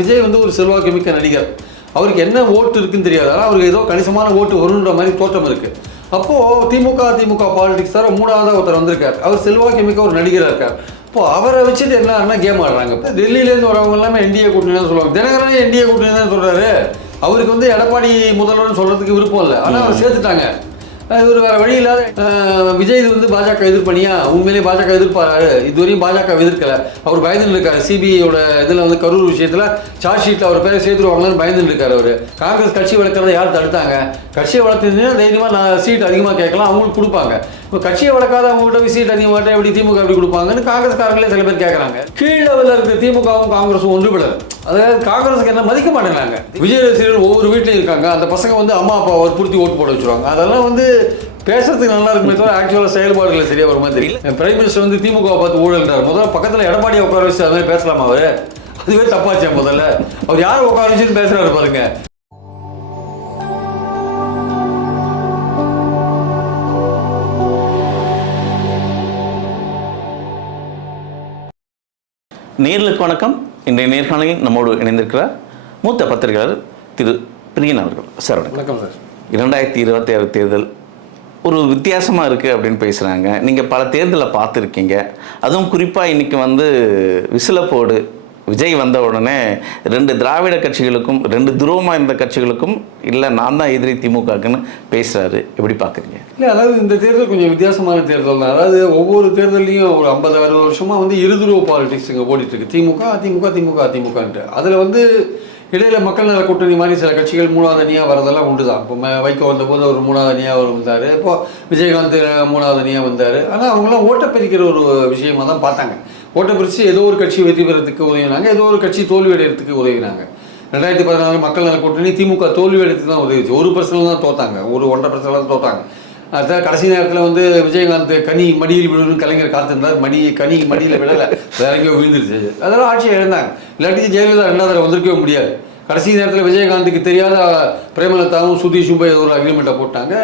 விஜய் வந்து ஒரு செல்வாக்கு மிக்க நடிகர். அவருக்கு என்ன ஓட்டு இருக்குன்னு தெரியாது. ஆனால் அவருக்கு ஏதோ கணிசமான ஓட்டு வருன்ற மாதிரி தோற்றம் இருக்குது. அப்போது திமுக பாலிடிக்ஸ் தவிர மூணாவதாக ஒருத்தர் வந்திருக்கார். அவர் செல்வாக்கு மிக்க ஒரு நடிகராக இருக்கார். இப்போ அவரை வச்சுட்டு என்ன கேம் ஆடுறாங்க. இப்போ டெல்லியிலேருந்து வரவங்க எல்லாமே என்டிஏ கூட்டணி தான் சொல்லுவாங்க. தினகரனே என்டிஏ கூட்டணி தான் சொல்கிறாரு. அவருக்கு வந்து எடப்பாடி முதல்வர்னு சொல்கிறதுக்கு விருப்பம் இல்லை. ஆனால் அவர் சேர்த்துட்டாங்க. இவர் வேறு வழி இல்லாத விஜய் இது வந்து பாஜக எதிர்ப்பணியா உண்மையிலேயே பாஜக எதிர்ப்பாரு. இதுவரையும் பாஜக எதிர்க்கலை. அவர் பயந்துன்னு இருக்காரு. சிபிஐயோட இதில் வந்து கரூர் விஷயத்தில் சார்ஜ் ஷீட்டில் அவர் பேரை சேர்த்துருவாங்களான்னு பயந்துன்னு இருக்காரு. அவர் காங்கிரஸ் கட்சி வளர்க்குறத யார் தடுத்தாங்க? கட்சியை வளர்த்துருந்தீங்கன்னா தைரியமாக நான் சீட் அதிகமாக கேட்கலாம், அவங்களுக்கு கொடுப்பாங்க. இப்போ கட்சியை வளர்க்காத அவங்கள்ட்ட சீட் அதிகமாகிட்ட எப்படி திமுக எப்படி கொடுப்பாங்கன்னு காங்கிரஸ்காரங்களே சில பேர் கேட்குறாங்க. கீழ் லெவலில் இருக்கிற திமுகவும் காங்கிரஸும் ஒன்றுபடலை. அதாவது காங்கிரஸுக்கு என்ன மதிக்க மாட்டேங்கிறாங்க. விஜய் ரசிகர்கள் ஒவ்வொரு வீட்லையும் இருக்காங்க. அந்த பசங்க வந்து அம்மா அப்பா வற்புறுத்தி ஓட்டு போட வச்சுருவாங்க. அதெல்லாம் வந்து பேசுறதுக்கு நல்லா இருக்குமே தவிர ஆக்சுவலாக செயல்பாடுகள் சரியாக வர மாதிரி தெரியல. பிரைம் மினிஸ்டர் வந்து திமுக பார்த்து ஊழல்ன்றார். முதல்ல பக்கத்தில் எடப்பாடியை உட்கார வச்சு அது மாதிரி பேசலாமா? அவர் அதுவே தப்பாச்சே. முதல்ல அவர் யாரை உட்கார வச்சுன்னு பேசுறாரு பாருங்க. நேர்களுக்கு வணக்கம். இன்றைய நேர்காணலில் நம்மோடு இணைந்திருக்கிறார் மூத்த பத்திரிகையாளர் திரு பிரியன் அவர்கள். சார் வணக்கம் சார். 2026 தேர்தல் ஒரு வித்தியாசமாக இருக்குது அப்படின்னு பேசுகிறாங்க. நீங்கள் பல தேர்தலை பார்த்துருக்கீங்க. அதுவும் குறிப்பாக இன்றைக்கி வந்து விசிலப்போடு விஜய் வந்த உடனே 2 திராவிட கட்சிகளுக்கும் 2 துருவமாக இருந்த கட்சிகளுக்கும் இல்லை நான் தான் எதிரி திமுகக்குன்னு பேசுகிறாரு. எப்படி பார்க்குறீங்க? இல்லை, அதாவது இந்த தேர்தல் கொஞ்சம் வித்தியாசமான தேர்தல் தான். அதாவது ஒவ்வொரு தேர்தலையும் ஒரு 50-60 வருஷமாக வந்து இருதுருவ பாலிடிக்ஸ் இங்கே ஓடிட்டுருக்கு. திமுகன்ட்டு அதில் வந்து இடையில மக்கள் நல கூட்டணி மாதிரி சில கட்சிகள் 3வது அணியாக வரதெல்லாம் உண்டு தான். இப்போ வைகோ வந்தபோது அவர் 3வது அணியாக அவர் வந்தார். இப்போ விஜயகாந்த் 3வது அணியாக வந்தார். ஆனால் அவங்களாம் ஓட்டை பிரிக்கிற ஒரு விஷயமாக தான் பார்த்தாங்க. ஓட்டை பிரித்து ஏதோ ஒரு கட்சி வெற்றி பெறத்துக்கு உதவினாங்க, ஏதோ ஒரு கட்சி தோல்வி அடைகிறதுக்கு உதவினாங்க. 2016 மக்கள் நல கூட்டணி திமுக தோல்வி அடைறதுக்கு தான் உதவிச்சு. 1% தான் தோத்தாங்க, 1-1.5% தான் தோத்தாங்க. அடுத்த கடைசி நேரத்தில் வந்து விஜயகாந்த் கனி மடியில் விழுன்னு கலைஞர் காத்திருந்தார். கனி மடியில் விழலை, வேற எங்கேயோ விழுந்துருச்சு. அதெல்லாம் ஆட்சியை இழந்தாங்க. இல்லாட்டி ஜெயலலிதா 2வது தடவை வந்திருக்கவே முடியாது. கடைசி நேரத்தில் விஜயகாந்துக்கு தெரியாத பிரேமலதாவும் சுதீஷும் போய் ஒரு அக்ரிமெண்ட்டை போட்டாங்க.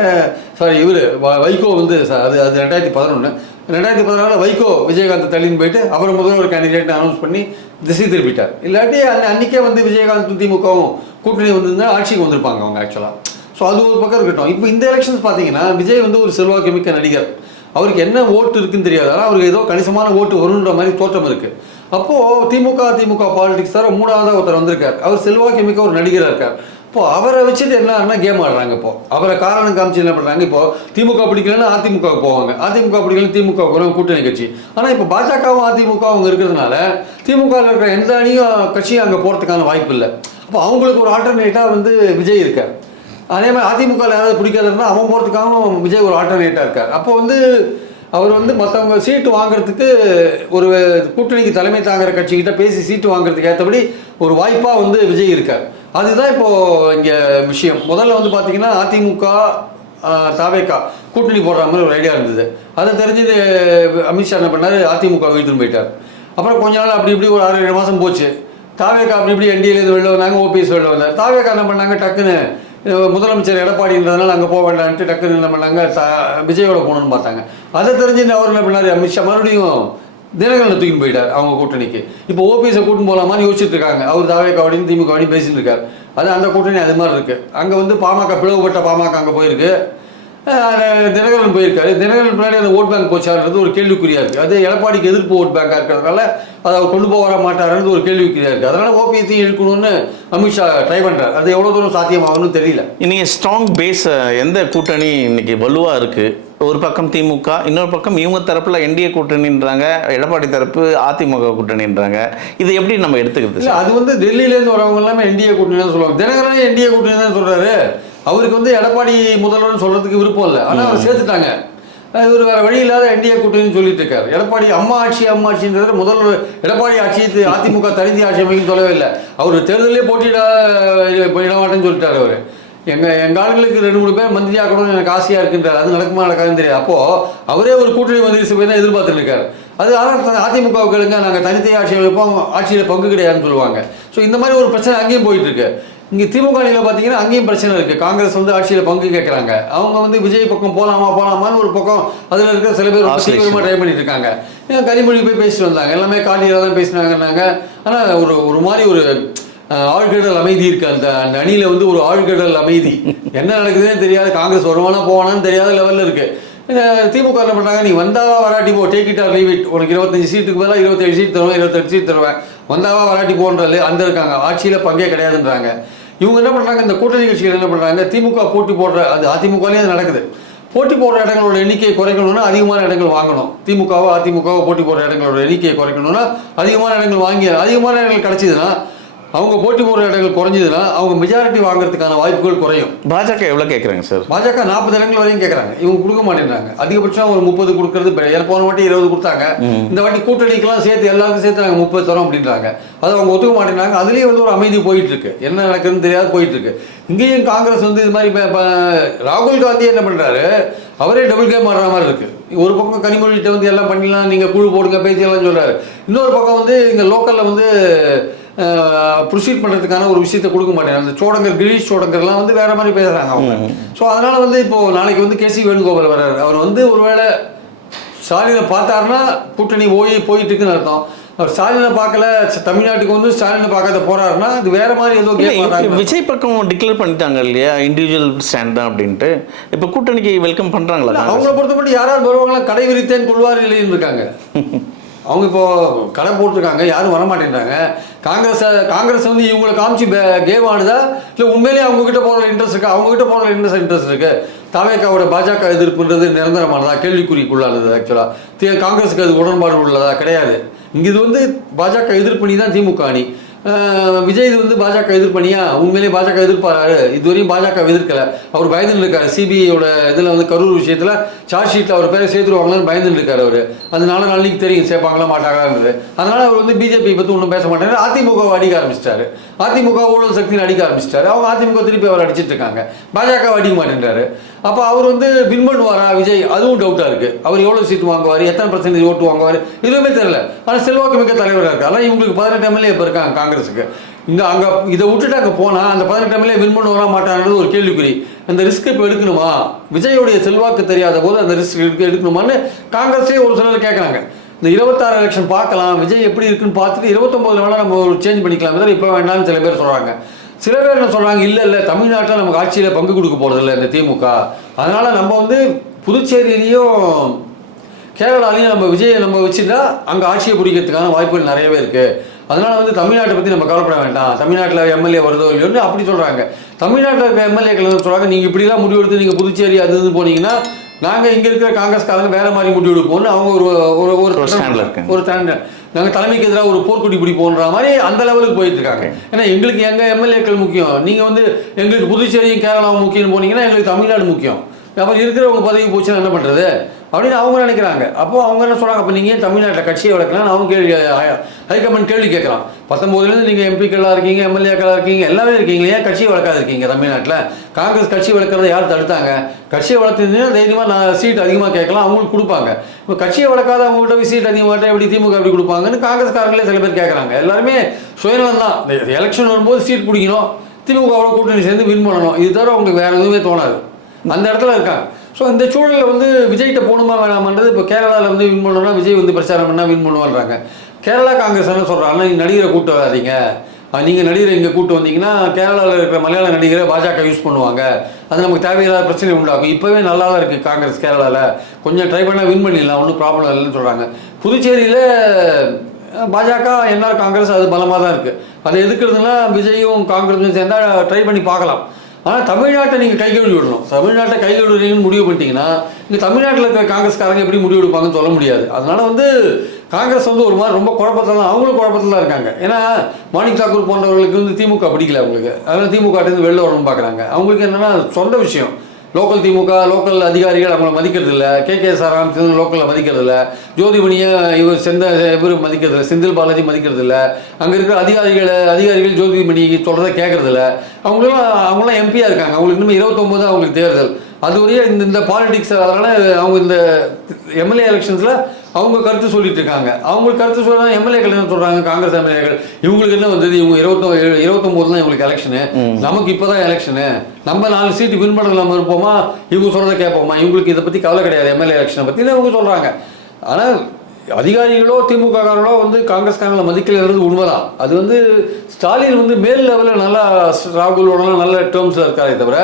சாரி, இவர் வைகோ வந்து அது 2011. 2014 வைகோ விஜயகாந்த் தள்ளின்னு போயிட்டு அப்புறம் முதல்வர் கேண்டிடேட்னு அனௌன்ஸ் பண்ணி திசை திருப்பிட்டார். இல்லாட்டி அன்றைக்கே வந்து விஜயகாந்தும் திமுகவும் கூட்டணி வந்திருந்தால் ஆட்சிக்கு வந்திருப்பாங்க அவங்க ஆக்சுவலாக. ஸோ அது ஒரு பக்கம் இருக்கட்டும். இப்போ இந்த எலெக்ஷன்ஸ் பார்த்தீங்கன்னா விஜய் வந்து ஒரு செல்வாக்கு மிக்க நடிகர். அவருக்கு என்ன ஓட்டு இருக்குன்னு தெரியாது. ஆனால் அவருக்கு ஏதோ கணிசமான ஓட்டு வருன்ற மாதிரி தோற்றம் இருக்குது. அப்போது திமுக பாலிடிக்ஸ் தவிர மூணாவதாக ஒருத்தர் வந்திருக்கார். அவர் செல்வாக்கு மிக்க ஒரு நடிகராக இருக்கார். இப்போ அவரை வச்சுட்டு என்ன கேம் ஆடுறாங்க. இப்போ அவரை காரணம் காமிச்சு என்ன பண்ணுறாங்க. இப்போ திமுக பிடிக்கலன்னா அதிமுகவுக்கு போவாங்க, அதிமுக பிடிக்கலன்னு திமுக கூட்டணி கட்சி. ஆனால் இப்போ பாஜகவும் அதிமுக அவங்க இருக்கிறதுனால திமுகவில் இருக்கிற எந்த அணியும் கட்சியும் அங்கே போகிறதுக்கான வாய்ப்பு இல்லை. அப்போ அவங்களுக்கு ஒரு ஆல்டர்னேட்டாக வந்து விஜய் இருக்கார். அதே மாதிரி அதிமுகவில் யாராவது பிடிக்காதுன்னா அவன் போகிறதுக்காகவும் விஜய் ஒரு ஆல்டர்னேட்டாக இருக்கார். அப்போ வந்து அவர் வந்து மற்றவங்க சீட்டு வாங்குறதுக்கு ஒரு கூட்டணிக்கு தலைமை தாங்கிற கட்சிக்கிட்ட பேசி சீட்டு வாங்குறதுக்கு ஏற்றபடி ஒரு வாய்ப்பாக வந்து விஜய் இருக்கார். அதுதான் இப்போது இங்கே விஷயம். முதல்ல வந்து பார்த்திங்கன்னா அதிமுக தாவேகா கூட்டணி போடுற மாதிரி ஒரு ஐடியா இருந்தது. அதை தெரிஞ்சு அமித்ஷா என்ன பண்ணார், அதிமுக வீட்டுன்னு போயிட்டார். அப்புறம் கொஞ்ச நாள் அப்படி இப்படி ஒரு 6-7 மாதம் போச்சு. தாவேகா அப்படி இப்படி என்டிஏலேருந்து வெளில வந்தாங்க, ஓபிஎஸ் வெளில வந்தார். தாவேகா என்ன பண்ணாங்க, டக்குன்னு முதலமைச்சர் எடப்பாடின்றதுனால அங்கே போக வேண்டான்ட்டு டக்குன்னு என்ன பண்ணாங்க, விஜயோட போகணுன்னு பார்த்தாங்க. அதை தெரிஞ்சு அவர் என்ன பண்ணார், அமித்ஷா மறுபடியும் தினகரனை தூக்கின்னு போயிட்டார் அவங்க கூட்டணிக்கு. இப்போ ஓபிஎஸை கூட்டின்னு போகலாமான்னு யோசிச்சுட்டு இருக்காங்க. அவர் தாவேக்காவடியும் திமுகவாடியும் பேசிட்டு இருக்கார். அது அந்த கூட்டணி அது மாதிரி இருக்குது. அங்கே வந்து பாமக பிளவுபட்ட பாமக அங்கே போயிருக்கு, தினகரன் போயிருக்காரு. தினகரன் பின்னாடி அந்த ஓட் பேங்க் போச்சாருன்றது ஒரு கேள்விக்குறியாக இருக்குது. அது எடப்பாடிக்கு எதிர்ப்பு ஓட் பேங்காக இருக்கிறதுனால அதை அவர் கொண்டு போக வர மாட்டாருன்றது ஒரு கேள்விக்குறியாக இருக்குது. அதனால் ஓபிஎஸ்ஸையும் இழுக்கணும்னு அமித்ஷா ட்ரை பண்ணுறாரு. அது எவ்வளோ தூரம் சாத்தியமாகணும்னு தெரியல. இன்றைக்கி ஸ்ட்ராங் பேஸ் எந்த கூட்டணி இன்றைக்கி வலுவாக இருக்குது? ஒரு பக்கம் திமுக, இன்னொரு பக்கம் இவங்க தரப்பில் என்டிஏ கூட்டணின்றாங்க, எடப்பாடி தரப்பு அதிமுக கூட்டணின்றாங்க. இதை எப்படி நம்ம எடுத்துக்கிறது? இல்லை, அது வந்து டெல்லியிலேருந்து வரவங்க எல்லாமே என்டிஏ கூட்டணி தான் சொல்லுவாங்க. தினகரனே என்டிஏ கூட்டணி தான் சொல்கிறாரு. அவருக்கு வந்து எடப்பாடி முதல்வர்னு சொல்கிறதுக்கு விருப்பம் இல்லை. ஆனால் அவர் சேர்த்துட்டாங்க. இவர் வேறு வழி இல்லாத என்டிஏ கூட்டணின்னு சொல்லிட்டு இருக்காரு. எடப்பாடி அம்மாச்சின்றது முதல்வர் எடப்பாடி ஆட்சி அதிமுக தனித்து ஆட்சி அமைக்கும் சொல்லவே இல்லை. அவர் தேர்தலே போயிடமாட்டேன்னு சொல்லிட்டார். அவர் எங்கள் ஆளுங்களுக்கு 2-3 பேர் மந்திரி ஆக்கணும்னு எனக்கு ஆசையாக இருக்குன்றார். அது நடக்குமா நடக்காதுன்னு தெரியாது. அப்போது அவரே ஒரு கூட்டணி மந்திரி சபை தான் எதிர்பார்த்துட்டு இருக்காரு. அது ஆனால் அதிமுகவுக்கு எழுங்க, நாங்கள் தனித்தே ஆட்சி அமைப்போம், ஆட்சியில் பங்கு கிடையாதுன்னு சொல்லுவாங்க. ஸோ இந்த மாதிரி ஒரு பிரச்சனை அங்கேயும் போயிட்டுருக்கு. இங்கே திமுக அணியில் பார்த்தீங்கன்னா அங்கேயும் பிரச்சனை இருக்குது. காங்கிரஸ் வந்து ஆட்சியில் பங்கு கேட்குறாங்க. அவங்க வந்து விஜய் பக்கம் போகலாமான்னு ஒரு பக்கம் அதில் இருக்கிற சில பேர் தீவிரமாக ட்ரை பண்ணிட்டு இருக்காங்க. கனிமொழி போய் பேசிட்டு வந்தாங்க, எல்லாமே காட்டியில் தான் பேசினாங்கன்னாங்க. ஆனால் ஒரு மாதிரி ஒரு ஆழ்கடல் அமைதி இருக்கு. அந்த அந்த அணியில் வந்து ஒரு ஆழ்கடல் அமைதி. என்ன நடக்குதுன்னு தெரியாது, காங்கிரஸ் வருவானா போவானான்னு தெரியாத லெவலில் இருக்கு. திமுக என்ன பண்ணுறாங்க, நீ வந்தாவா வராட்டி போ, take it or leave it, உனக்கு 25 சீட்டுக்கு பதிலாக 27 சீட் தருவேன், 28 சீட் தருவேன், வந்தாவா வராட்டி போன்றது அந்த இருக்காங்க. ஆட்சியில் பங்கே கிடையாதுன்றாங்க. இவங்க என்ன பண்ணுறாங்க, இந்த கூட்டணி கட்சிகள் என்ன பண்ணுறாங்க, திமுக போட்டி போடுற, அது அதிமுகலேயே அது நடக்குது, போட்டி போடுற இடங்களோட எண்ணிக்கையை குறைக்கணும்னா அதிகமான இடங்கள் வாங்கணும். திமுகவோ அதிமுகவோ போட்டி போடுற இடங்களோட எண்ணிக்கையை குறைக்கணும்னா அதிகமான இடங்கள் வாங்கி, அதிகமான இடங்கள் கிடைச்சிதுன்னா, அவங்க போட்டி போடுற இடங்கள் குறைஞ்சதுன்னா அவங்க மெஜாரிட்டி வாங்குறதுக்கான வாய்ப்புகள் குறையும். பாஜக எவ்வளோ கேட்குறாங்க சார்? பாஜக 40 இடங்கள் வரையும் கேட்குறாங்க, இவங்க கொடுக்க மாட்டேங்கிறாங்க. அதிகபட்சம் ஒரு 30 கொடுக்கறது. போன வாட்டி 20 கொடுத்தாங்க, இந்த வாட்டி கூட்டணிக்கெல்லாம் சேர்த்து எல்லாருக்கும் சேர்த்து நாங்கள் 30 தரோம் அப்படின்றாங்க. அது அவங்க ஒத்துக்க மாட்டேங்கிறாங்க. அதுலேயே வந்து ஒரு அமைதி போயிட்டு இருக்கு, என்ன நடக்குதுன்னு தெரியாது போயிட்டு இருக்கு. இங்கேயும் காங்கிரஸ் வந்து இது மாதிரி ராகுல் காந்தி என்ன பண்ணுறாரு, அவரே டபுள் கேம் ஆடுற மாதிரி இருக்கு. ஒரு பக்கம் கனிமொழிகிட்ட வந்து எல்லாம் பண்ணிடலாம், நீங்கள் குழு போடுங்க பேசியெல்லாம் சொல்கிறாரு. இன்னொரு பக்கம் வந்து இங்கே லோக்கலில் வந்து ப்ரொசீட் பண்ணுறதுக்கான ஒரு விஷயத்தை கொடுக்க மாட்டேன். அந்த சோடங்கர், கிரீஷ் சோடங்கர்லாம் வந்து வேற மாதிரி பேசுகிறாங்க அவங்க. ஸோ அதனால் வந்து இப்போது நாளைக்கு வந்து கேசி வேணுகோபால் வர்றாரு. அவர் வந்து ஒருவேளை ஸ்டாலினை பார்த்தாருன்னா கூட்டணி போயிட்டு இருக்குன்னு அர்த்தம். அவர் ஸ்டாலினை பார்க்கல, தமிழ்நாட்டுக்கு வந்து ஸ்டாலினை பார்க்காத போறாருன்னா இது வேற மாதிரி ஏதோ கேட்க. விஜய் பக்கம் டிக்ளேர் பண்ணிட்டாங்க இல்லையா, இண்டிவிஜுவல் ஸ்டாண்ட் தான் அப்படின்ட்டு. இப்போ கூட்டணிக்கு வெல்கம் பண்ணுறாங்களா? அவங்கள பொறுத்தப்பட்டு யாராவது வருவாங்களா, கடை விரித்தேன் கொள்வார் இல்லைன்னு இருக்காங்க. அவங்க இப்போ கடை போட்டிருக்காங்க, யாரும் வரமாட்டேன்றாங்க. காங்கிரஸ் வந்து இவங்களை காமிச்சு கேம் ஆடுதா இல்லை உண்மையிலேயே அவங்ககிட்ட போகிற இன்ட்ரெஸ்ட் இருக்கா? அவங்ககிட்ட போகிற இன்ட்ரெஸ்ட் இருக்கு. தவேகாவோட பாஜக எதிர்ப்புன்றது நிரந்தரமானதா, கேள்விக்குறிக்குள்ளானது. ஆக்சுவலாக காங்கிரஸுக்கு அது உடன்பாடு உள்ளதா? கிடையாது. இங்கே இது வந்து பாஜக எதிர்ப்பணி தான் திமுக அணி. விஜய் இது வந்து பாஜக எதிர்ப்பணியா? உண்மையிலேயே பாஜக எதிர்ப்பாரு. இதுவரையும் பாஜக எதிர்க்கல. அவர் பயந்துட்டு இருக்காரு. சிபிஐயோட இதில் வந்து கரூர் விஷயத்தில் சார்ஜ் ஷீட்டில் அவர் பேரை சேர்த்துருவாங்களான்னு பயந்துட்டு இருக்காரு அவர். அதனால நாளைக்கு தெரியும் சேர்ப்பாங்களா மாட்டாங்களான்றது. அதனால அவர் வந்து பிஜேபி பற்றி ஒன்றும் பேச மாட்டாரு. அதிமுகவை அடிக்க ஆரம்பிச்சிட்டாரு. அதிமுக ஊழல் சக்தின்னு அடிக்க ஆரம்பிச்சிட்டாரு. அவங்க அதிமுக திருப்பி அவர் அடிச்சிட்டு இருக்காங்க, பாஜக அடிக்க மாட்டேன்றாரு. அப்போ அவர் வந்து வின் பண்ணுவாரா விஜய்? அதுவும் டவுட்டாக இருக்குது. அவர் எவ்வளோ சீட் வாங்குவார், எத்தனை % ஓட்டு வாங்குவார், இதுவுமே தெரியல. ஆனால் செல்வாக்கு மிக்க தலைவராக இருக்குது. ஆனால் இவங்களுக்கு 18 MLA இப்போ இருக்காங்க காங்கிரஸுக்கு. அங்கே இதை விட்டுட்டு அங்கே போனால் அந்த 18 MLA வின் பண்ணுவாரா மாட்டாங்கிறது ஒரு கேள்விக்குறி. அந்த ரிஸ்க் இப்போ எடுக்கணுமா? விஜயோடைய செல்வாக்கு தெரியாத போது அந்த ரிஸ்க் எடுக்கணுமான்னு காங்கிரஸே ஒரு சிலர் கேட்குறாங்க. இந்த 26 எலெக்ஷன் பார்க்கலாம், விஜய் எப்படி இருக்குன்னு பார்த்துட்டு 29 வேணால் நம்ம ஒரு சேஞ்ச் பண்ணிக்கலாம், இப்போ வேண்டாம்னு சில பேர் சொல்கிறாங்க. சில பேர் என்ன சொல்கிறாங்க, இல்லை தமிழ்நாட்டில் நமக்கு ஆட்சியில் பங்கு கொடுக்க போகிறதில்ல இந்த திமுக, அதனால் நம்ம வந்து புதுச்சேரியிலையும் கேரளாலையும் நம்ம விஜயை நம்ம வச்சுருந்தா அங்கே ஆட்சியை பிடிக்கிறதுக்கான வாய்ப்புகள் நிறையவே இருக்குது. அதனால் வந்து தமிழ்நாட்டை பற்றி நம்ம கவலைப்பட வேண்டாம், தமிழ்நாட்டில் MLA வருதோ இல்லையோன்னு அப்படி சொல்கிறாங்க. தமிழ்நாட்டில் இருக்க MLAக்கள் சொல்கிறாங்க, நீங்கள் இப்படிலாம் முடிவெடுத்து நீங்கள் புதுச்சேரி அது இது போனீங்கன்னா நாங்கள் இங்கே இருக்கிற காங்கிரஸ்காரங்க வேறு மாதிரி முடிவு எடுப்போம்னு அவங்க ஒரு ஸ்டாண்ட், நாங்கள் தலைமைக்கு எதிராக ஒரு போர்க்குடி பிடிப்போன்ற மாதிரி அந்த லெவலுக்கு போயிட்டு இருக்காங்க. ஏன்னா எங்களுக்கு எங்கள் MLAக்கள் முக்கியம், நீங்கள் வந்து எங்களுக்கு புதுச்சேரியும் கேரளாவும் முக்கியம்னு போனீங்கன்னா எங்களுக்கு தமிழ்நாடு முக்கியம். அப்புறம் இருக்கிறவங்க பதவி போச்சுன்னா என்ன பண்ணுறது அப்படின்னு அவங்க நினைக்கிறாங்க. அப்போது அவங்க என்ன சொல்கிறாங்க, அப்போ நீங்கள் தமிழ்நாட்டில் கட்சியை வளர்க்கலாம், அவங்க ஹைகமாண்ட் கேள்வி கேட்கலாம். 19 நீங்கள் எம்பிக்களாக இருக்கீங்க, MLAக்களாக இருக்கீங்க, எல்லாமே இருக்கீங்களே, ஏன் கட்சியை வளர்க்காது இருக்கீங்க தமிழ்நாட்டில்? காங்கிரஸ் கட்சி வளர்க்குறத யார் தடுத்தாங்க? கட்சியை வளர்த்துருந்தீங்கன்னா தைரியமாக நான் சீட் அதிகமாக கேட்கலாம், அவங்களுக்கு கொடுப்பாங்க. இப்போ கட்சியை வளர்க்காத அவங்கள்ட்ட சீட் அதிகமாக எப்படி திமுக எப்படி கொடுப்பாங்கன்னு காங்கிரஸ்காரங்களே சில பேர் கேட்குறாங்க. எல்லாருமே சுயநலம் தான். எலெக்ஷன் வரும்போது சீட் பிடிக்கணும், திமுகவோட கூட்டணி சேர்ந்து வின் பண்ணணும், இது தவிர அவங்களுக்கு வேறு எதுவுமே தோணாது. அந்த இடத்துல இருக்காங்க. ஸோ இந்த சூழலில் வந்து விஜய்கிட்ட போகணுமா வேணாமன்றது. இப்போ கேரளாவில் வந்து வின் பண்ணணும்னா விஜய் வந்து பிரச்சாரம் பண்ணால் வின் பண்ணுவான்றாங்க. கேரளா காங்கிரஸ் என்ன சொல்கிறாங்கன்னா, நீங்கள் நடிகரை கூட்டு வராதீங்க, நீங்கள் நடிகரை இங்கே கூட்டு வந்தீங்கன்னா கேரளாவில் இருக்கிற மலையாள நடிகரை பாஜக யூஸ் பண்ணுவாங்க, அது நமக்கு தேவையில்லாத பிரச்சனை உண்டாகும். இப்போவே நல்லா தான் இருக்குது காங்கிரஸ் கேரளாவில், கொஞ்சம் ட்ரை பண்ணால் வின் பண்ணிடலாம், ஒன்றும் ப்ராப்ளம் இல்லைன்னு சொல்கிறாங்க. புதுச்சேரியில் பாஜக என்ஆர் காங்கிரஸ் அது பலமாக தான் இருக்குது. அதை எதுக்குறதுனா விஜயும் காங்கிரஸும் சேர்ந்தால் ட்ரை பண்ணி பார்க்கலாம். ஆனால் தமிழ்நாட்டை நீங்கள் கைகழுவி விடணும். தமிழ்நாட்டை கைகழுவுறீங்கன்னு முடிவு பண்ணிட்டீங்கன்னா இங்கே தமிழ்நாட்டில் இருக்கிற காங்கிரஸ்காரங்க எப்படி முடிவு எடுப்பாங்கன்னு சொல்ல முடியாது. அதனால் வந்து காங்கிரஸ் வந்து ஒரு மாதிரி ரொம்ப குழப்பத்தில் தான், அவங்களும் குழப்பத்தில் தான் இருக்காங்க. ஏன்னா மாணிக் தாக்கூர் போன்றவர்களுக்கு வந்து திமுக பிடிக்கல அவங்களுக்கு, அதனால் திமுகலேருந்து வெளில வரணும்னு பார்க்குறாங்க. அவங்களுக்கு என்னென்னா சொந்த விஷயம், லோக்கல் திமுக லோக்கல் அதிகாரிகள் அவங்கள மதிக்கிறது இல்லை, கே ராமச்சந்திரன் லோக்கலில் மதிக்கிறது இல்லை, ஜோதிமணியை இவர் மதிக்கிறது இல்லை, செந்தில் பாலாஜி மதிக்கிறது இல்லை, அங்கே இருக்கிற அதிகாரிகள் ஜோதிமணி சொல்கிறத கேட்கறது இல்லை. அவங்களாம் எம்பியாக இருக்காங்க, அவங்களுக்கு இன்னும் 29 அவங்களுக்கு தேர்தல், அது வரையே இந்த பாலிடிக்ஸ். அதனால் அவங்க இந்த MLA எலெக்ஷன்ஸில் அவங்க கருத்து சொல்லிட்டு இருக்காங்க. அவங்களுக்கு கருத்து சொல்ல MLAக்கள் என்ன சொல்கிறாங்க, காங்கிரஸ் MLAக்கள் இவங்களுக்கு என்ன வந்தது, இவங்க 29 தான் இவங்களுக்கு எலெக்ஷனு, நமக்கு இப்போ தான் எலெக்ஷனு, நம்ம 4 சீட்டு வின் பண்ண நம்ம இருப்போமா, இவங்க சொல்கிறத கேட்போமா, இவங்களுக்கு இதை பற்றி கவலை கிடையாது MLA எலெக்ஷனை பற்றி அவங்க சொல்கிறாங்க. ஆனால் அதிகாரிகளோ திமுககாரர்களோ வந்து காங்கிரஸ்காரங்களை மதிக்கலைன்றது உண்மைதான். அது வந்து ஸ்டாலின் வந்து மேல் லெவலில் நல்லா ராகுலோடலாம் நல்ல டேர்ம்ஸில் இருக்காரே தவிர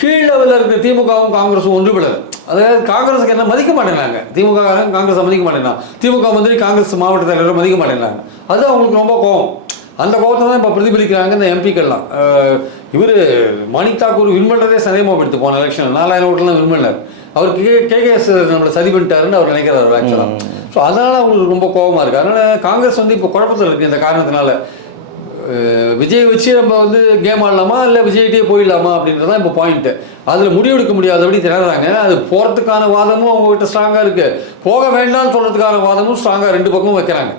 கீழ் லெவலில் இருக்கிற திமுகவும் காங்கிரஸும் ஒன்றுபடலை. அதாவது காங்கிரஸுக்கு என்ன மதிக்க மாட்டேங்கிறாங்க, திமுக காங்கிரஸை மதிக்க மாட்டேங்கிறாங்க, திமுக மந்திரி காங்கிரஸ் மாவட்ட தலைவரை மதிக்க மாட்டேங்கிறாங்க. அது அவங்களுக்கு ரொம்ப கோவம். அந்த கோபத்தை தான் இப்போ பிரதிபலிக்கிறாங்க இந்த எம்பிக்கள்லாம். இவர் மாணிக் தாக்கூர் வின் பண்ணுறதே சந்தேகமாக எடுத்து போன எலெக்ஷன் 4000 ஓட்டில் தான் வின் பண்ணார். அவருக்கு கேகேஎஸ் நம்மளை சதி பண்ணிட்டாருன்னு அவர் நினைக்கிறார் ஆக்சுவலாக. ஸோ அதனால் அவங்களுக்கு ரொம்ப கோபமாக இருக்குது. அதனால் காங்கிரஸ் வந்து இப்போ குழப்பத்தில் இருக்குது. இந்த காரணத்தினால விஜய் வச்சு நம்ம வந்து கேம் ஆடலாமா இல்லை விஜய்கிட்டே போயிடலாமா அப்படின்றதான் இப்போ பாயிண்ட்டு. அதில் முடிவெடுக்க முடியாதபடி திணறாங்க. அது போகிறதுக்கான வாதமும் அவங்ககிட்ட ஸ்ட்ராங்காக இருக்குது, போக வேண்டாம்னு சொல்கிறதுக்கான வாதமும் ஸ்ட்ராங்காக ரெண்டு பக்கமும் வைக்கிறாங்க.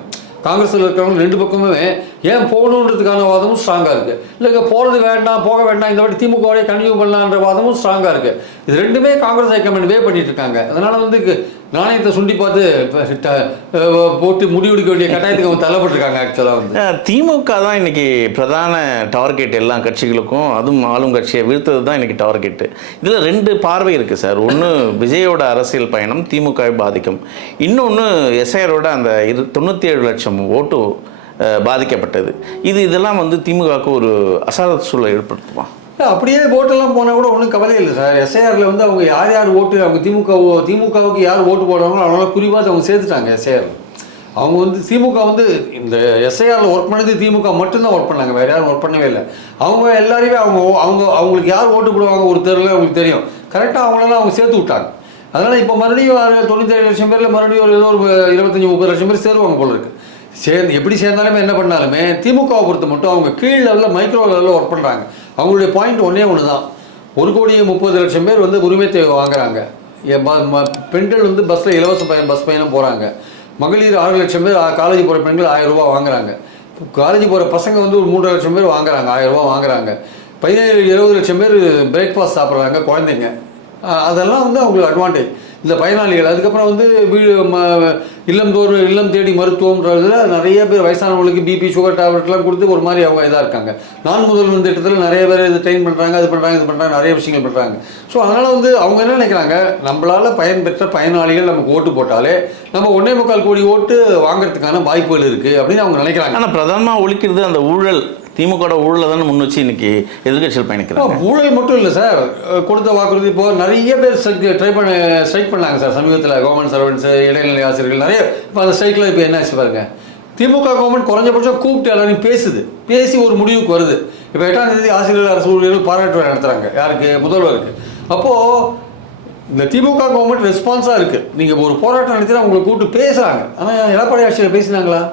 காங்கிரஸில் இருக்கிறவங்க ரெண்டு பக்கமுமே ஏன் போகணுன்றதுக்கான வாதமும் ஸ்ட்ராங்காக இருக்குது. இல்லைங்க போகிறது வேண்டாம், போக வேண்டாம், இந்த வாட்டி திமுகவோடய கன்டினியூ பண்ணலான்ற வாதமும் ஸ்ட்ராங்காக இருக்குது. இது ரெண்டுமே காங்கிரஸ் ஹைகமாண்ட் வே பண்ணிட்டு இருக்காங்க. அதனால் வந்து நாணயத்தை சுண்டி பார்த்து போட்டு முடிவெடுக்க வேண்டிய கட்டாயத்துக்கு அவங்க தள்ளப்பட்டிருக்காங்க. ஆக்சுவலாக வந்து திமுக தான் இன்னைக்கு பிரதான டார்கெட் எல்லா கட்சிகளுக்கும், அதுவும் ஆளும் கட்சியை வீழ்த்தது தான் இன்னைக்கு டார்கெட்டு. இதில் ரெண்டு பார்வை இருக்குது சார். ஒன்று விஜயோட அரசியல் பயணம் திமுகவை பாதிக்கும், இன்னொன்று எஸ்ஐஆரோட அந்த 97 லட்சம் ஓட்டு பாதிக்கப்பட்டது. இதெல்லாம் வந்து திமுகவுக்கு ஒரு அசாத சூழலை ஏற்படுத்துமா? அப்படியே ஓட்டெல்லாம் போனால் கூட ஒன்றும் கவலை இல்லை சார். எஸ்ஐஆரில் வந்து அவங்க யார் ஓட்டு, அவங்க திமுகவுக்கு யார் ஓட்டு போடுறாங்களோ அவங்களாம் குறிப்பாக அவங்க சேர்த்துட்டாங்க. எஸ்ஐஆர் அவங்க வந்து திமுக வந்து இந்த எஸ்ஐஆரில் ஒர்க் பண்ணது திமுக மட்டும்தான் ஒர்க் பண்ணாங்க, வேறு யாரும் ஒர்க் பண்ணவே இல்லை. அவங்க எல்லாரையுமே அவங்களுக்கு யார் ஓட்டு போடுவாங்க ஒரு தேர்தலில் அவங்களுக்கு தெரியும். கரெக்டாக அவங்களெல்லாம் அவங்க சேர்த்து விட்டாங்க. அதனால் இப்போ மறுபடியும் 97 லட்சம் பேரில் மறுபடியும் ஏதோ ஒரு 25-30 லட்சம் பேர் சேருவாங்க போல இருக்குது. எப்படி சேர்ந்தாலுமே என்ன பண்ணாலுமே திமுகவை பொறுத்த மட்டும் அவங்க கீழ் லெவலில் மைக்ரோ லெவலில் ஒர்க் பண்ணுறாங்க. அவங்களுடைய பாயிண்ட் ஒன்று தான், 1,30,00,000 பேர் வந்து உரிமை தேவை வாங்குறாங்க. பெண்கள் வந்து பஸ்ஸில் இலவச பஸ் பயணம் போகிறாங்க. மகளிர் 6 லட்சம் பேர் காலேஜ் போகிற பெண்கள் 1000 ரூபா வாங்குறாங்க. காலேஜ் போகிற பசங்க வந்து ஒரு 3 லட்சம் பேர் வாங்குறாங்க, 1000 ரூபா வாங்குறாங்க. 17-20 லட்சம் பேர் பிரேக்ஃபாஸ்ட் சாப்பிட்றாங்க குழந்தைங்க. அதெல்லாம் வந்து அவங்களுக்கு அட்வான்டேஜ் இந்த பயனாளிகள். அதுக்கப்புறம் வந்து இல்லம் தேடி மருத்துவம்ன்றதுல நிறைய பேர் வயசானவங்களுக்கு பிபி சுகர் டேப்லெட்லாம் கொடுத்து ஒரு மாதிரி அவங்க இதாக இருக்காங்க. நான் முதல்வன் திட்டத்தில் நிறைய பேர் இது ட்ரெயின் பண்ணுறாங்க, அது பண்ணுறாங்க, நிறைய விஷயங்கள் பண்ணுறாங்க. ஸோ அதனால் வந்து அவங்க என்ன நினைக்கிறாங்க, நம்மளால் பயன்பெற்ற பயனாளிகள் நமக்கு ஓட்டு போட்டாலே நம்ம 1.25 கோடி ஓட்டு வாங்குறதுக்கான வாய்ப்புகள் இருக்குது அப்படின்னு அவங்க நினைக்கிறாங்க. ஆனால் பிரதானமாக ஒழிக்கிறது அந்த ஊழல், திமுக ஊழலை தானே முன் வச்சு இன்னைக்கு எதிர்கட்சிகள் பயணிக்கிறாங்க. ஊழல் மட்டும் இல்லை சார், கொடுத்த வாக்குறுதி இப்போ நிறைய பேர் ஸ்ட்ரைக் பண்ணாங்க சார் சமீபத்தில். கவர்மெண்ட் சர்வெண்ட்ஸு, இடைநிலை ஆசிரியர்கள் நிறைய. இப்போ அந்த ஸ்ட்ரைக்கில் இப்போ என்ன ஆச்சு பாருங்க, திமுக கவர்மெண்ட் குறைஞ்சபட்சம் கூப்பிட்டு எல்லாரையும் பேசி ஒரு முடிவுக்கு வருது. இப்போ 8ஆம் தேதி ஆசிரியர் அரசு ஊழியர்கள் பாராட்டு விழா நடத்துகிறாங்க. யாருக்கு? முதல்வருக்கு. அப்போது இந்த திமுக கவர்மெண்ட் ரெஸ்பான்ஸாக இருக்குது. நீங்கள் ஒரு போராட்டம் நடத்தினா உங்களை கூப்பிட்டு பேசுகிறாங்க. ஆனால் எடப்பாடி ஆட்சியில் பேசினாங்களா?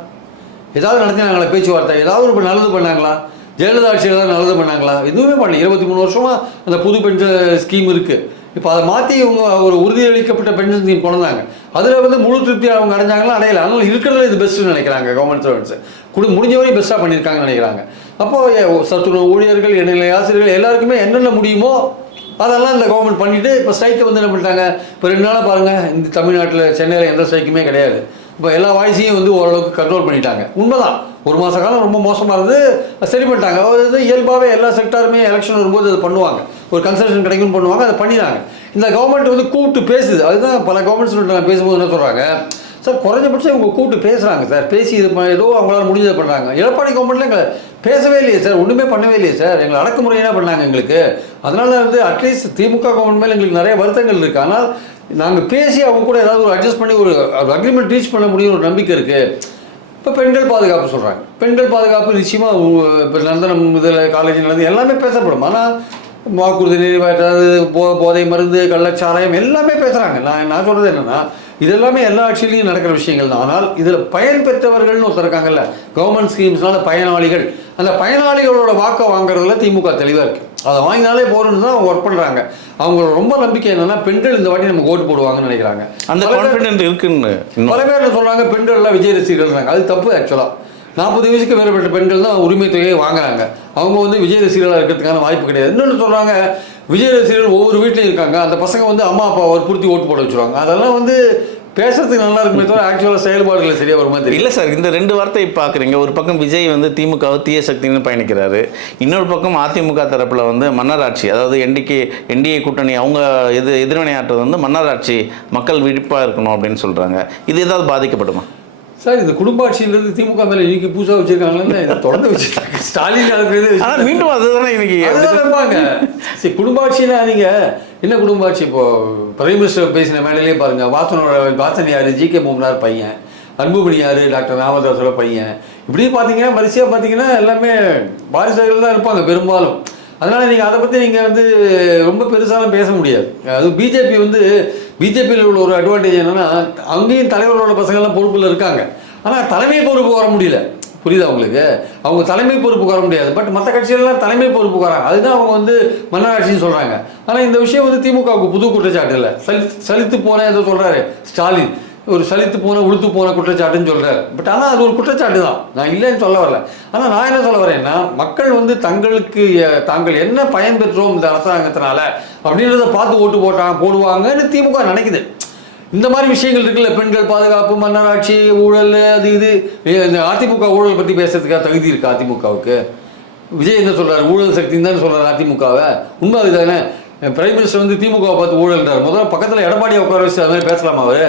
ஏதாவது நடத்தினாங்களா பேச்சுவார்த்தை? ஏதாவது ஒரு நல்லது பண்ணாங்களா? ஜெயலலிதா ஆட்சியில் ஏதாவது நல்லது பண்ணாங்களா? எதுவுமே பண்ணல. 23 வருஷமாக அந்த புது பென்ஷன் ஸ்கீம் இருக்குது. இப்போ அதை மாற்றி இவங்க ஒரு உறுதியளிக்கப்பட்ட பென்ஷன் ஸ்கீம் கொண்டாங்க. அதில் வந்து முழு திருப்தி அவங்க அடைஞ்சாங்களா? அடையலை. அதனால் இருக்கிறதுல இது பெஸ்ட்டுன்னு நினைக்கிறாங்க. கவர்மெண்ட் சர்வெண்ட்ஸு முடிஞ்ச வரையும் பெஸ்ட்டாக பண்ணியிருக்காங்கன்னு நினைக்கிறாங்க. அப்போது சத்துணவு ஊழியர்கள், இடைநிலை ஆசிரியர்கள் எல்லாருக்குமே என்னென்ன முடியுமோ அதெல்லாம் இந்த கவர்மெண்ட் பண்ணிவிட்டு இப்போ ஸ்ட்ரைக்கை வந்து என்ன பண்ணிட்டாங்க. இப்போ 2 நாளாக பாருங்கள், இந்த தமிழ்நாட்டில் சென்னையில் எந்த ஸ்ட்ரைக்குமே கிடையாது. இப்போ எல்லா வாய்ஸையும் வந்து ஓரளவுக்கு கண்ட்ரோல் பண்ணிட்டாங்க. உண்மைதான், ஒரு மாத காலம் ரொம்ப மோசமாக இருந்து சரி பண்ணிட்டாங்க. அது இயல்பாகவே எல்லா செக்டாருமே எலெக்ஷன் வரும்போது அது பண்ணுவாங்க, ஒரு கன்செஷன் கிடைக்கும்னு பண்ணுவாங்க, அதை பண்ணிடுறாங்க. இந்த கவர்மெண்ட் வந்து கூப்பிட்டு பேசுது. அதுதான் பல கவர்மெண்ட்ஸ் நான் பேசும்போது என்ன சொல்கிறாங்க, சார் குறைஞ்சபட்சம் இவங்க கூப்பிட்டு பேசுகிறாங்க சார், பேசி இது ஏதோ அவங்களால முடிஞ்சதை பண்ணுறாங்க. எடப்பாடி கவர்மெண்ட்டில் எங்களை பேசவே இல்லையே சார், ஒன்றுமே பண்ணவே இல்லையே சார், எங்களை அடக்குமுறை என்ன பண்ணாங்க எங்களுக்கு. அதனால் வந்து அட்லீஸ்ட் திமுக கவர்மெண்ட் மேலே எங்களுக்கு நிறைய வருத்தங்கள் இருக்குது. ஆனால் நாங்கள் பேசி அவங்க கூட ஏதாவது ஒரு அட்ஜஸ்ட் பண்ணி ஒரு அக்ரிமெண்ட் ரீச் பண்ண முடியும் ஒரு நம்பிக்கை இருக்குது. இப்போ பெண்கள் பாதுகாப்பு சொல்கிறாங்க. பெண்கள் பாதுகாப்பு நிச்சயமாக இப்போ நந்தனம் இதில் காலேஜ் நடந்து எல்லாமே பேசப்படும். ஆனால் வாக்குறுதி நிறைவேற்றாது, போதை மருந்து, கள்ளச்சாராயம் எல்லாமே பேசுகிறாங்க. நான் சொல்கிறது என்னென்னா, இதெல்லாமே எல்லா ஆட்சியிலையும் நடக்கிற விஷயங்கள் தான். ஆனால் இதில் பயன் பெற்றவர்கள்னு ஒருத்தர் இருக்காங்கல்ல, கவர்மெண்ட் ஸ்கீம்ஸ்னால பயனாளிகள், அந்த பயனாளிகளோட வாக்கை வாங்குறதுல திமுக தெளிவாக இருக்குது. அதை வாங்கினாலே போகணுன்னு தான் அவங்க ஒர்க் பண்ணுறாங்க. அவங்களோட ரொம்ப நம்பிக்கை என்னென்னா, பெண்கள் இந்த வாட்டி நமக்கு ஓட்டு போடுவாங்கன்னு நினைக்கிறாங்க. அந்த கான்ஃபிடென்ட் இருக்குன்னு பல பேர் சொல்கிறாங்க பெண்கள்லாம் விஜய் ரசிகர்கள். அது தப்பு. ஆக்சுவலாக 40 வயசுக்கு வேறுபட்ட பெண்கள் தான் உரிமை தொகையை வாங்குறாங்க. அவங்க வந்து விஜய் ரசிகர்களாக இருக்கிறதுக்கான வாய்ப்பு கிடையாது. இன்னொன்று சொல்கிறாங்க, விஜய் ரசிகர்கள் ஒவ்வொரு வீட்லையும் இருக்காங்க. அந்த பசங்க வந்து அம்மா அப்பா வற்புறுத்தி ஓட்டு போட வச்சுருவாங்க. அதெல்லாம் வந்து பேசுறதுக்கு நல்லா இருக்குமே தவிர ஆக்சுவலாக செயல்பாடுகள் சரியா வருமா தெரியல. இல்லை சார், இந்த 2 வார்த்தையை பார்க்குறீங்க. ஒரு பக்கம் விஜய் வந்து திமுகவை தீய சக்தின்னு பயணிக்கிறாரு, இன்னொரு பக்கம் அதிமுக தரப்பில் வந்து மன்னராட்சி, அதாவது என்டிஏ கூட்டணி அவங்க எதிர்வினையாற்றுறது வந்து மன்னராட்சி, மக்கள் விழிப்பாக இருக்கணும் அப்படின்னு சொல்கிறாங்க. இது ஏதாவது பாதிக்கப்படுமா சார்? இந்த குடும்ப ஆட்சியிலிருந்து திமுக மேலே இன்னைக்கு புதுசாக வச்சிருக்காங்களே, இதை தொடர்ந்து வச்சுருக்காங்க. ஸ்டாலின் ஆனால் மீண்டும் அதுதானே இன்னைக்கு அதுதான் இருப்பாங்க. சரி, குடும்ப ஆட்சின்னா நீங்கள் என்ன குடும்ப ஆட்சி? இப்போ பிரைம் மினிஸ்டர் பேசின மேடையிலே பாருங்கள், வாசன் யார், ஜி.கே. மூமனார் பையன், அன்புமணி யார், டாக்டர் ராமதாஸோட பையன், இப்படி பார்த்தீங்கன்னா வரிசையாக பார்த்தீங்கன்னா எல்லாமே வாரிசுகள் தான் இருப்பாங்க பெரும்பாலும். அதனால் நீங்கள் அதை பற்றி நீங்கள் வந்து ரொம்ப பெருசாலும் பேச முடியாது. அது பிஜேபியில் உள்ள ஒரு அட்வான்டேஜ் என்னென்னா, அங்கேயும் தலைவர்களோட பசங்கள்லாம் பொறுப்பில் இருக்காங்க, ஆனால் தலைமை பொறுப்பு வர முடியல. புரியுதா உங்களுக்கு? அவங்க தலைமை பொறுப்புக்கு வர முடியாது. பட் மற்ற கட்சிகள்லாம் தலைமை பொறுப்புக்கு வராங்க. அதுதான் அவங்க வந்து மன்னராட்சின்னு சொல்கிறாங்க. ஆனால் இந்த விஷயம் வந்து திமுகவுக்கு புது குற்றச்சாட்டு இல்லை. சலித்து போன ஏதோ சொல்கிறாரு ஸ்டாலின், ஒரு சலித்து போன உளுத்து போன குற்றச்சாட்டுன்னு சொல்கிறார். பட் ஆனால் அது ஒரு குற்றச்சாட்டு தான், நான் இல்லைன்னு சொல்ல வரல. ஆனால் நான் என்ன சொல்ல வரேன்னா, மக்கள் வந்து தாங்கள் என்ன பயன் பெற்றோம் இந்த அரசாங்கத்தினால அப்படின்றத பார்த்து ஓட்டு போடுவாங்கன்னு திமுக நினைக்குது. இந்த மாதிரி விஷயங்கள் இருக்குல்ல, பெண்கள் பாதுகாப்பு, மன்னராட்சி, ஊழல், அது இது. இந்த அதிமுக ஊழல் பற்றி பேசுறதுக்காக தகுதி இருக்கு அதிமுகவுக்கு? விஜய் என்ன சொல்கிறார்? ஊழல் சக்தின்னு தானே சொல்கிறார் அதிமுகவை. உண்மை அதுதானே? பிரைம் மினிஸ்டர் வந்து திமுகவை பார்த்து ஊழல்ன்றார். முதல்ல பக்கத்தில் எடப்பாடியை உட்கார வச்சு அது மாதிரி பேசலாமா? அவர்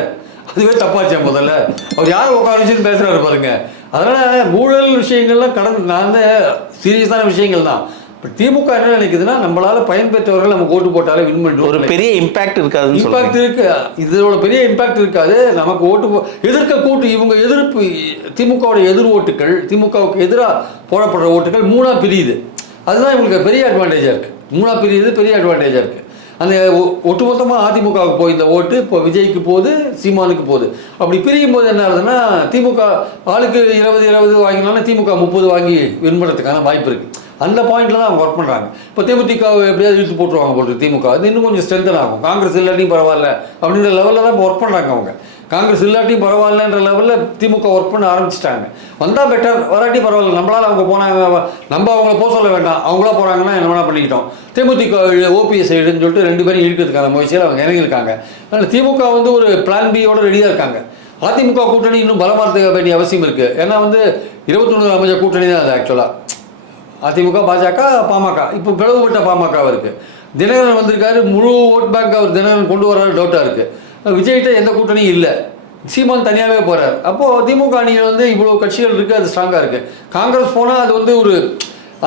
அதுவே தப்பாச்சே. முதல்ல அவர் யாரை உட்கார வச்சுன்னு பேசுகிறாரு பாருங்க. அதனால் ஊழல் விஷயங்கள்லாம் நான் சீரியஸான விஷயங்கள் தான். திமுக என்ன நினைக்குதுன்னா, நம்மளால பயன்பெற்றவர்கள் நமக்கு ஓட்டு போட்டாலே வின் பண்ணிட்டு ஒரு பெரிய இம்பாக்ட் இருக்காது. இம்பாக்ட் இருக்கு, இதோட பெரிய இம்பாக்ட் இருக்காது. நமக்கு எதிர்க்க கூட்டு இவங்க எதிர்ப்பு திமுகவோட எதிர் ஓட்டுகள், திமுகவுக்கு எதிராக போடப்படுற ஓட்டுகள் 3ஆ பிரியுது. அதுதான் இவங்களுக்கு பெரிய அட்வான்டேஜாக இருக்குது. 3ஆ பிரியுது பெரிய அட்வான்டேஜாக இருக்குது. அந்த ஒட்டுமொத்தமாக அதிமுகவுக்கு போய் இந்த ஓட்டு இப்போ விஜய்க்கு போகுது, சீமானுக்கு போகுது. அப்படி பிரியும் போது என்ன ஆகுதுன்னா, திமுக ஆளுக்கு 20 வாங்கினாலும் திமுக 30 வாங்கி வின் பண்ணுறதுக்கான வாய்ப்பு இருக்குது. அந்த பாயிண்டில் தான் அவங்க ஒர்க் பண்ணுறாங்க. இப்போ தேமுதிக எப்படியாவது இழுத்து போட்டுருவாங்க போட்டு திமுக, அது இன்னும் கொஞ்சம் ஸ்ட்ரென்தன் ஆகும். காங்கிரஸ் இல்லாட்டியும் பரவாயில்ல அப்படின்ற லெவலில் தான் இப்போ ஒர்க் பண்ணுறாங்க அவங்க. காங்கிரஸ் இல்லாட்டியும் பரவாயில்லன்ற லெவலில் திமுக ஒர்க் பண்ண ஆரம்பிச்சிட்டாங்க. வந்தால் பெட்டர், வராட்டி பரவாயில்ல. நம்மளால் அவங்க போனாங்க, நம்ம அவங்கள போக சொல்ல வேண்டாம். அவங்களா போகிறாங்கன்னா என்ன வேணால் பண்ணிக்கிட்டோம். தேமுதிக ஓபிஎஸ் சைடுன்னு சொல்லிட்டு 2 பேரும் இழுக்கிறதுக்கான முயற்சியில் அவங்க இறங்கியிருக்காங்க. அதனால் திமுக வந்து ஒரு பிளான் பியோட ரெடியாக இருக்காங்க. அதிமுக கூட்டணி இன்னும் பலமாறதுக்க வேண்டிய அவசியம் இருக்குது. ஏன்னா வந்து 21 அமைச்சர் கூட்டணி தான் அது ஆக்சுவலாக. அதிமுக, பாஜக, பாமக. இப்போ பிளவுபட்ட பாமக இருக்குது. தினகரன் வந்திருக்காரு, முழு ஓட் பேங்க் அவர் தினகரன் கொண்டு வர டவுட்டாக இருக்குது. விஜய்கிட்ட எந்த கூட்டணியும் இல்லை, சீமான் தனியாகவே போகிறார். அப்போது திமுக அணியில் வந்து இவ்வளோ கட்சிகள் இருக்குது, அது ஸ்ட்ராங்காக இருக்குது. காங்கிரஸ் போனால் அது வந்து ஒரு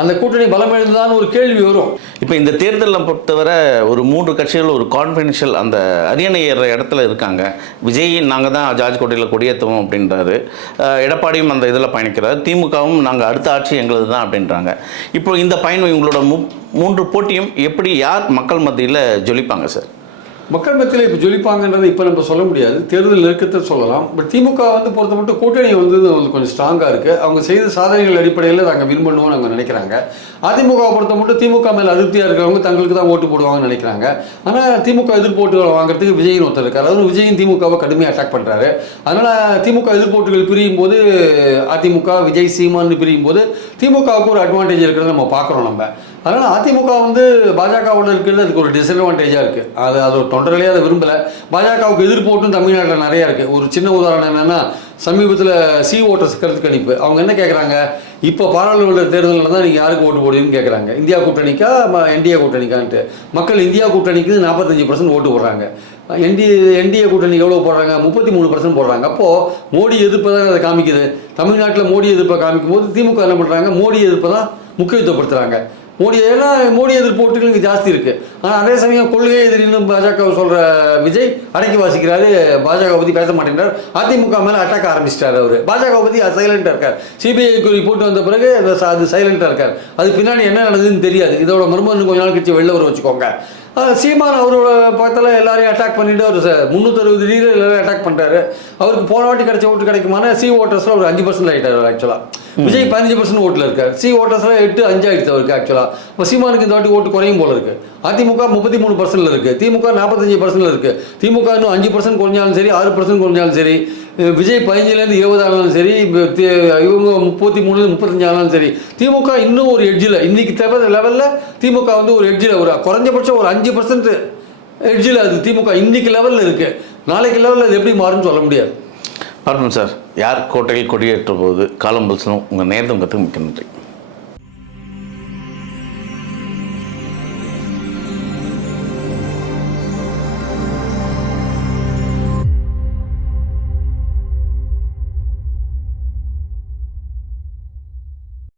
அந்த கூட்டணி பலம் எழுதுதான்னு ஒரு கேள்வி வரும். இப்போ இந்த தேர்தலில் பொறுத்தவரை ஒரு 3 கட்சிகள் ஒரு கான்ஃபிடென்ஷியல் அந்த அரியணை ஏறுற இடத்துல இருக்காங்க. விஜய் நாங்கள் தான் ஜார்ஜ்கோட்டையில் கொடியேற்றுவோம் அப்படின்றாரு, எடப்பாடியும் அந்த இதில் பயணிக்கிறார், திமுகவும் நாங்கள் அடுத்த ஆட்சி எங்களது தான் அப்படின்றாங்க. இப்போ இந்த பயணம் இவங்களோட 3 போட்டியும் எப்படி யார் மக்கள் மத்தியில் ஜொலிப்பாங்க சார்? மக்கள் மத்தியில் இப்போ ஜொலிப்பாங்கன்றதை இப்போ நம்ம சொல்ல முடியாது, தேர்தல் நெருக்கத்தை சொல்லலாம். பட் திமுக வந்து பொறுத்த மட்டும் கூட்டணி வந்து கொஞ்சம் ஸ்ட்ராங்காக இருக்குது. அவங்க செய்த சாதனைகள் அடிப்படையில் நாங்கள் வின் பண்ணுவோம்னு அவங்க நினைக்கிறாங்க. அதிமுகவை பொறுத்த மட்டும் திமுக மேலே அதிருப்தியாக இருக்கிறவங்க தங்களுக்கு தான் ஓட்டு போடுவாங்கன்னு நினைக்கிறாங்க. ஆனால் திமுக எதிர்ப்போட்டுகளை வாங்குறதுக்கு விஜயின் ஒருத்தர் இருக்கார். அதாவது விஜயின் திமுகவை கடுமையாக அட்டாக் பண்ணுறாரு. அதனால் திமுக எதிர்ப்போட்டுகள் பிரியும் போது, அதிமுக விஜய் சீமான்னு பிரியும் போது திமுகவுக்கு ஒரு அட்வான்டேஜ் இருக்கிறத நம்ம பார்க்குறோம் நம்ம. அதனால் அதிமுக வந்து பாஜகவோட இருக்கிறது அதுக்கு ஒரு டிஸ்அட்வான்டேஜாக இருக்குது. அது ஒரு தொண்டர்களே அதை விரும்பலை. பாஜகவுக்கு எதிர்ப்போட்டும் தமிழ்நாட்டில் நிறையா இருக்குது. ஒரு சின்ன உதாரணம் என்னென்னா, சமீபத்தில் ஓட்டர்ஸ் கருத்து கணிப்பு அவங்க என்ன கேட்குறாங்க, இப்போ பாராளுமன்ற தேர்தலில் தான் நீங்கள் யாருக்கு ஓட்டு போடுவீங்கன்னு கேட்குறாங்க. இந்தியா கூட்டணிக்கா என்டிஏ கூட்டணிக்கான்ட்டு. மக்கள் இந்தியா கூட்டணிக்கு 45% ஓட்டு போடுறாங்க. என்டிஏ கூட்டணிக்கு எவ்வளோ போடுறாங்க? 33% போடுறாங்க. அப்போது மோடி எதிர்ப்பை தான் அதை காமிக்குது. தமிழ்நாட்டில் மோடி எதிர்ப்பை காமிக்கும் போது திமுக என்ன பண்ணுறாங்க, மோடி எதிர்ப்பை தான் முக்கியத்துவப்படுத்துகிறாங்க. மோடி எதிர்ப்பு ஓட்டுகள் இங்கே ஜாஸ்தி இருக்குது. ஆனால் அதே சமயம் கொள்கை எதிரின்னு பாஜக சொல்கிற விஜய் அடக்கி வாசிக்கிறாரு, பாஜக பற்றி பேச மாட்டேங்கிறார். அதிமுக மேலே அட்டாக் ஆரம்பிச்சிட்டார். அவர் பாஜக பற்றி சைலண்ட்டாக இருக்கார். சிபிஐக்கு ரிப்போர்ட் வந்த பிறகு அது சைலண்ட்டாக இருக்கார். அது பின்னாடி என்ன நடந்ததுன்னு தெரியாது. இதோட மர்மம் கொஞ்ச நாள் கழிச்சு வெளில வர வச்சுக்கோங்க. சீமான் அவரோட பக்கத்தில் எல்லாரையும் அட்டாக் பண்ணிவிட்டு அவர் 360 டிகிரி எல்லாரையும் அட்டாக் பண்ணுறாரு. அவருக்கு போன வாட்டி கிடைச்ச ஓட்டு கிடைக்குமான ஓட்டர்ஸில் ஒரு 5% ஆகிட்டார். ஆக்சுவலாக விஜய் 15% ஓட்டில் இருக்கார். ஓட்டர்ஸில் 8-5 ஆகிடுச்சு அவருக்கு. ஆக்சுவலாக இப்போ சீமானுக்கு இந்த வாட்டி ஓட்டு குறையும் போல இருக்குது. அதிமுக 33% இருக்குது, திமுக 45% இருக்குது. திமுக இன்னும் 5% குறைஞ்சாலும் சரி, 6% குறைஞ்சாலும் சரி, விஜய் 15லேருந்து 20 ஆனாலும் சரி, இவங்க 33-35 ஆனாலும் சரி, திமுக இன்னும் ஒரு எட்ஜில், இன்றைக்கி தவிர லெவலில் திமுக வந்து ஒரு எட்ஜில் ஒரு குறைஞ்சபட்சம் ஒரு 5% எட்ஜில் அது திமுக இன்னைக்கு லெவலில் இருக்குது. நாளைக்கு லெவலில் அது எப்படி மாறும்னு சொல்ல முடியாது. பார்ப்போம் சார். யார் கோட்டையில் கொடியேற்ற போது காலம் பல்சனும் உங்கள் நேர்ந்தவங்கத்துக்கு மிக்க நன்றி.